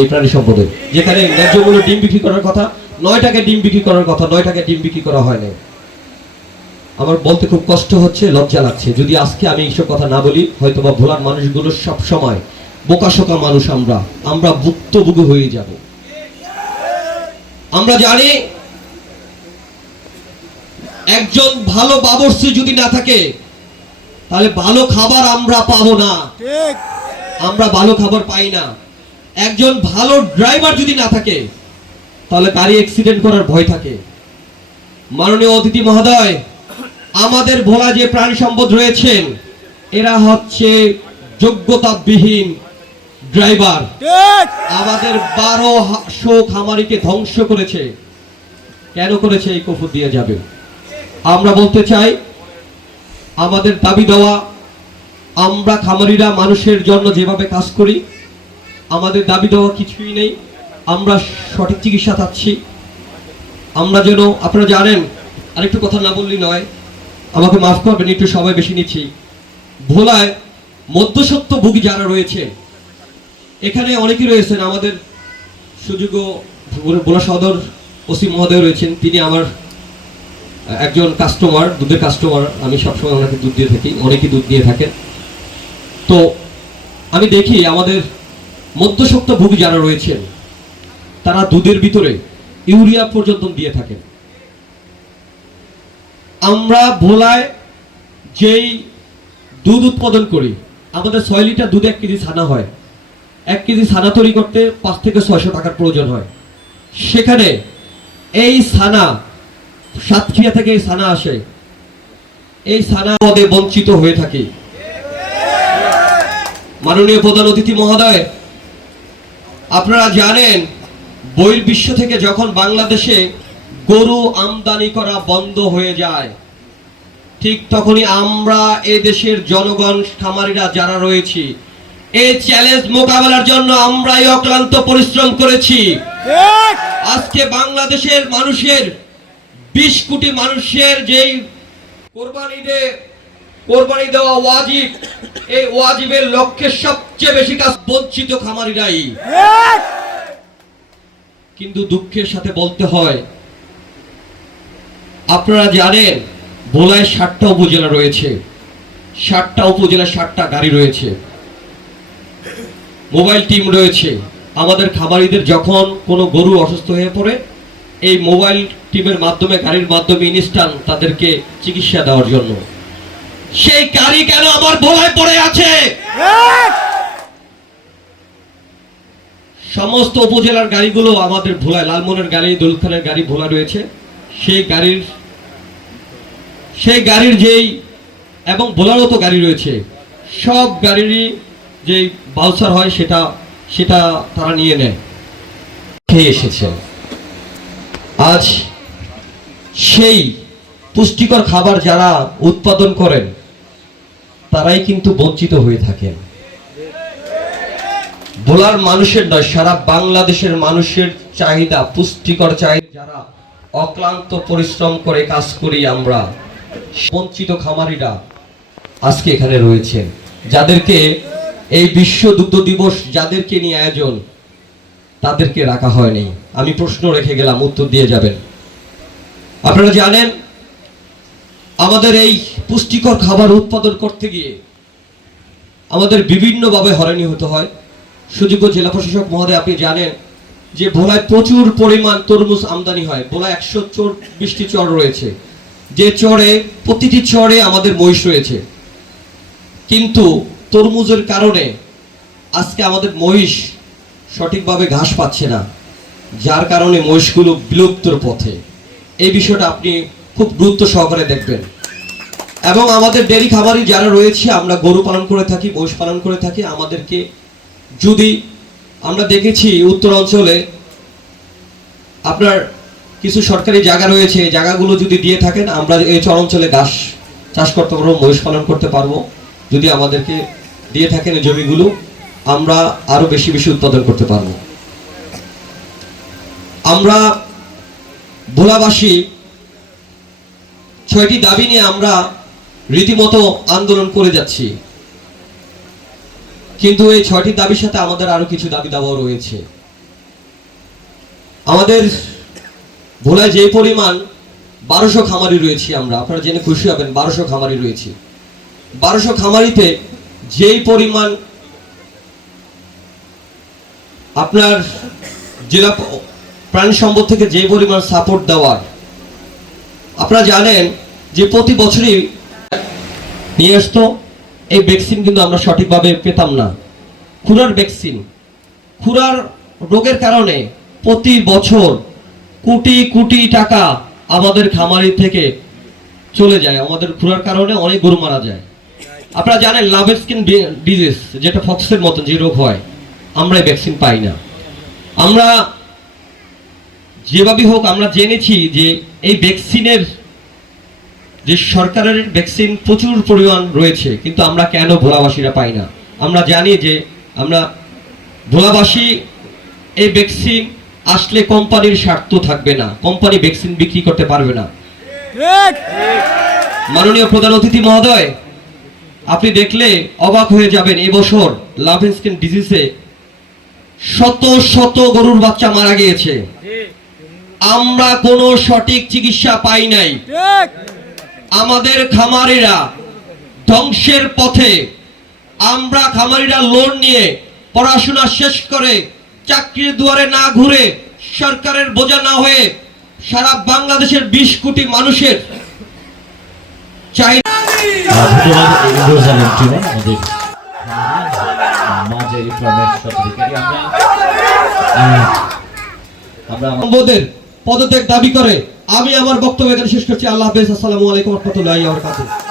এই প্রাণী সম্পদে, যেখানে ন্যায্য মূল্যে ডিম বিক্রি করার কথা 9 টাকায় ডিম বিক্রি করার কথা 9 টাকায় ডিম বিক্রি করা হয় না। আমার বলতে খুব কষ্ট হচ্ছে, লজ্জা লাগছে। যদি আজকে আমি এইসব কথা না বলি, হয়তো বা ভোলার মানুষগুলো সব সময় বোকাশোকা মানুষ, আমরা ভুক্তভোগী হয়ে যাব। আমরা জানি একজন ভালো বাবরচি যদি না থাকে তাহলে ভালো খাবার আমরা পাবো না, আমরা ভালো খাবার পাই না। একজন ভালো ড্রাইভার যদি না থাকে তাহলে গাড়ি অ্যাক্সিডেন্ট করার ভয় থাকে। মাননীয় অতিথি মহোদয়, আমাদের ভোলা যে প্রাণী সম্পদ রয়েছেন এরা হচ্ছে যোগ্যতাবিহীন ড্রাইভার। আমাদের 1200 খামারিকে ধ্বংস করেছে। কেন করেছে এই কফুর দিয়ে যাবে। আমরা বলতে চাই, আমাদের দাবি দেওয়া, আমরা খামারিরা মানুষের জন্য যেভাবে কাজ করি, আমাদের দাবি দেওয়া কিছুই নেই। আমরা সঠিক চিকিৎসা চাচ্ছি। আমরা যেন, আপনারা জানেন, আরেকটু কথা না বললেই নয়, আমাকে মাফ করবেন, একটু সময় বেশি নিচ্ছি। ভোলায় মধ্যস্বত্বভোগী যারা রয়েছে, এখানে অনেকেই রয়েছেন। আমাদের সুযোগ্য ভোলা সদর ওসি মহোদয় রয়েছেন, তিনি আমার একজন কাস্টমার, দুধের কাস্টমার। আমি সবসময় ওনাকে দুধ দিয়ে থাকি, অনেকেই দুধ দিয়ে থাকেন। তো আমি দেখি আমাদের মধ্যস্বত্বভোগী যারা রয়েছেন তারা দুধের ভিতরে ইউরিয়া পর্যন্ত দিয়ে থাকেন। আমরা ভোলায় যেই দুধ উৎপাদন করি, আমাদের 6 লিটার দুধে 1 কেজি ছানা হয়। 1 কেজি ছানা তৈরি করতে 5 থেকে 600 টাকার প্রয়োজন হয়। সেখানে এই ছানা সাতক্ষীরা থেকে এই ছানা আসে, এই ছানা পদে বঞ্চিত হয়ে থাকে। মাননীয় প্রধান অতিথি মহোদয়, আপনারা জানেন বহির্বিশ্ব থেকে যখন বাংলাদেশে গরু আমদানি করা বন্ধ হয়ে যায়, ঠিক তখনই আমরা এই দেশের জনগণ খামারিরা যারা রয়েছি, এই চ্যালেঞ্জ মোকাবেলার জন্য আমরাই অক্লান্ত পরিশ্রম করেছি। আজকে বাংলাদেশের মানুষের 20 কোটি মানুষের যেই কোরবানি দেওয়া ওয়াজিব, এই ওয়াজিবের লক্ষ্যে সবচেয়ে বেশি কাজ বঞ্চিত খামারিরাই। কিন্তু দুঃখের সাথে বলতে হয়, আপনারা জানেন ভোলায় 60টা উপজেলা রয়েছে, 60টা উপজেলা 60টা গাড়ি রয়েছে, মোবাইল টিম রয়েছে। আমাদের খামারিদের যখন কোনো গরু অসুস্থ হয়ে পড়ে, এই মোবাইল টিমের মাধ্যমে, গাড়ির মাধ্যমে ইনস্ট্যান্ট তাদেরকে চিকিৎসা দেওয়ার জন্য। সেই গাড়ি কেন আমার ভোলায় পড়ে আছে? সমস্ত উপজেলার গাড়িগুলো আমাদের ভোলায়, লালমনের গাড়ি, দৌলতখানের গাড়ি ভোলা রয়েছে। সেই গাড়ির যেই, এবং ভোলারও তো গাড়ি রয়েছে, সব গাড়িরই যে বাউচার হয় সেটা তারা নিয়ে নেয়, খেয়ে এসেছে। আজ সেই পুষ্টিকর খাবার যারা উৎপাদন করেন তারাই কিন্তু বঞ্চিত হয়ে থাকেন। ভোলার মানুষের নয়, সারা বাংলাদেশের মানুষের চাহিদা, পুষ্টিকর চাহিদা, যারা অক্লান্ত পরিশ্রম করে কাজ করি আমরা, বঞ্চিত খামারিরা আজকে এখানে রয়েছেন। যাদেরকে এই বিশ্ব দুগ্ধ দিবস যাদেরকে নিয়ে আয়োজন, তাদেরকে রাখা হয়নি। আমি প্রশ্ন রেখে গেলাম, উত্তর দিয়ে যাবেন। আপনারা জানেন আমাদের এই পুষ্টিকর খাবার উৎপাদন করতে গিয়ে আমাদের বিভিন্নভাবে হয়রানি হতে হয়। সুযোগ্য জেলা প্রশাসক মহোদয়, আপনি জানেন যে ভোলায় প্রচুর পরিমাণ তরমুজ আমদানি হয়। ভোলায় 124টি চর রয়েছে, যে চরে প্রতিটি চরে আমাদের মহিষ রয়েছে। কিন্তু তরমুজের কারণে আজকে আমাদের মহিষ সঠিকভাবে ঘাস পাচ্ছে না, যার কারণে মহিষগুলো বিলুপ্তর পথে। এই বিষয়টা আপনি খুব গুরুত্ব সহকারে দেখবেন। এবং আমাদের ডেয়ারি খামারি যারা রয়েছে, আমরা গরু পালন করে থাকি, মহিষ পালন করে থাকি। আমাদেরকে যদি, আমরা দেখেছি উত্তর অঞ্চলে আপনার কিছু সরকারি জায়গা রয়েছে, এই জায়গাগুলো যদি দিয়ে থাকেন, আমরা এই চর অঞ্চলে ঘাস চাষ করতে পারবো, মহিষ পালন করতে পারবো। যদি আমাদেরকে দিয়ে থাকেন এই জমিগুলো, আমরা আরো বেশি বেশি উৎপাদন করতে পারবো। আমরা ভোলাবাসী 6টি দাবি নিয়ে আমরা রীতিমতো আন্দোলন করে যাচ্ছি, কিন্তু এই 6টি দাবির সাথে আমাদের আরো কিছু দাবি দাওয়া রয়েছে। আমাদের ভোলায় যে পরিমাণ 1200 খামারি রয়েছে, আমরা আপনারা জেনে খুশি হবেন 1200 খামারি রয়েছে। 1200 খামারিতে যেই পরিমাণ আপনার জেলা প্রাণী সম্পদ থেকে যে পরিমাণ সাপোর্ট দেওয়ার, আপনারা জানেন যে প্রতি বছরই নিয়ে আসতো এই ভ্যাকসিন, কিন্তু আমরা সঠিকভাবে পেতাম না। খুরার ভ্যাকসিন, খুরার রোগের কারণে প্রতি বছর কোটি কোটি টাকা আমাদের খামারি থেকে চলে যায়। আমাদের খুরার কারণে অনেক গরু মারা যায়। আপনারা জানেন লাভের স্কিন ডিজিজ, যেটা ফক্সের মতন যে রোগ হয়, আমরা এই ভ্যাকসিন পাই না। আমরা যেভাবে হোক আমরা জেনেছি যে এই ভ্যাকসিনের যে সরকারের ভ্যাকসিন প্রচুর পরিমাণ রয়েছে, কিন্তু আমরা কেন ভোলাবাসীরা পাই না? আমরা জানি যে আমরা ভোলাবাসী এই ভ্যাকসিন আসলে কোম্পানির স্বার্থ থাকবে না, কোম্পানি ভ্যাকসিন বিক্রি করতে পারবে না। মাননীয় প্রধান অতিথি মহোদয়, আপনি দেখলে অবাক হয়ে যাবেন, এবছর লাভ স্কিন ডিজিজে শত শত গরুর বাচ্চা মারা গিয়েছে। আমরা কোনো সঠিক চিকিৎসা পাই নাই। আমাদের খামারিরা ধ্বংসের পথে। আমরা খামারিরা লোন নিয়ে পড়াশোনা শেষ করে চাকরির দুয়ারে না ঘুরে, সরকারের বোঝা না হয়ে সারা বাংলাদেশের 20 কোটি মানুষের চাহিদা পদত্যাগ দাবি করে আমি আমার বক্তব্য এখানে শেষ করছি। আল্লাহ হাফেজ। আসসালামু আলাইকুম ওয়া রাহমাতুল্লাহি ওয়া বারাকাতুহু।